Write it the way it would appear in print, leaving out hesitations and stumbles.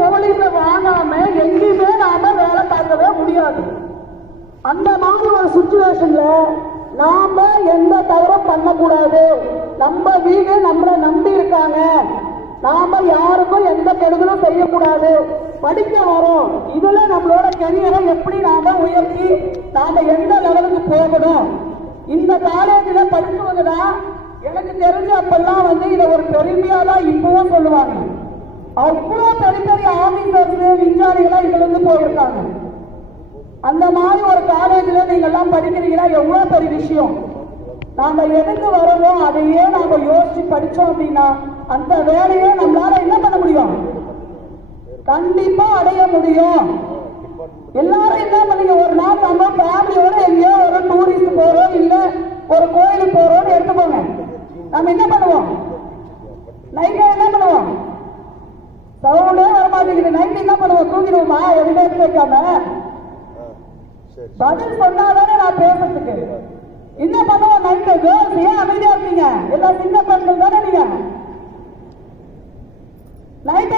போலீஸ வாங்காம எங்கேயுமே நாம வேலை பார்க்கவே முடியாது. அந்த மாதிரி ஒரு சுச்சுவேஷன்ல நாம எந்த தவறும் பண்ணக்கூடாது. நம்ம வீடு நம்மளை நம்பி இருக்காங்க, நாம யாருக்கும் எந்த கெடுதலும் செய்யக்கூடாது. படிக்க வரோம், இதுல நம்மளோட கரியரை எப்படி நாம உயர்த்தி நாம எந்த லெவலுக்கு போகணும். இந்த காலேஜில் படிச்சவங்க தான் எனக்கு தெரிஞ்ச அப்பெல்லாம் இதை ஒரு பெருமையா தான் இப்பவும் சொல்லுவாங்க. அவ்வளோ பெரிய பெரிய ஆபீசர்ஸ் விஞ்ஞானிகளாம் இதுல இருந்து போயிருக்காங்க. அந்த மாதிரி ஒரு காலேஜில் நீங்க எல்லாம் படிக்கிறீங்கன்னா எவ்வளவு பெரிய விஷயம். நாம எதுக்கு வரவோ அதையே நாம யோசிச்சு படிச்சோம் அப்படின்னா அந்த வேலையை நம்மளால என்ன பண்ண முடியும், கண்டிப்பா அடைய முடியும். எல்லாரும் என்ன பண்ணீங்க, ஒரு நாள் நம்ம ஃபேமிலியோட எங்கேயோ ஒரு டூரிஸ்ட் போறோம், இல்ல ஒரு கோயிலுக்கு போறோம்னு எடுத்துக்கோங்க. நம்ம என்ன பண்ணுவோம், நைட்ல என்ன பண்ணுவோம், சவுண்டே வர மாட்டேங்குது. நைட் என்ன பண்ணுவோம், தூங்கிடுவோமா? எதுவுமே எடுத்து வைக்காம பதில் சொன்னாதானே நான் பேசுறதுக்கு. என்ன பண்ணுவோம் நைட்டு? கேர்ள்ஸ் ஏன் அமைதியா இருக்கீங்க? எல்லா சின்ன பெண்கள் தானே நீங்க. நைட்டு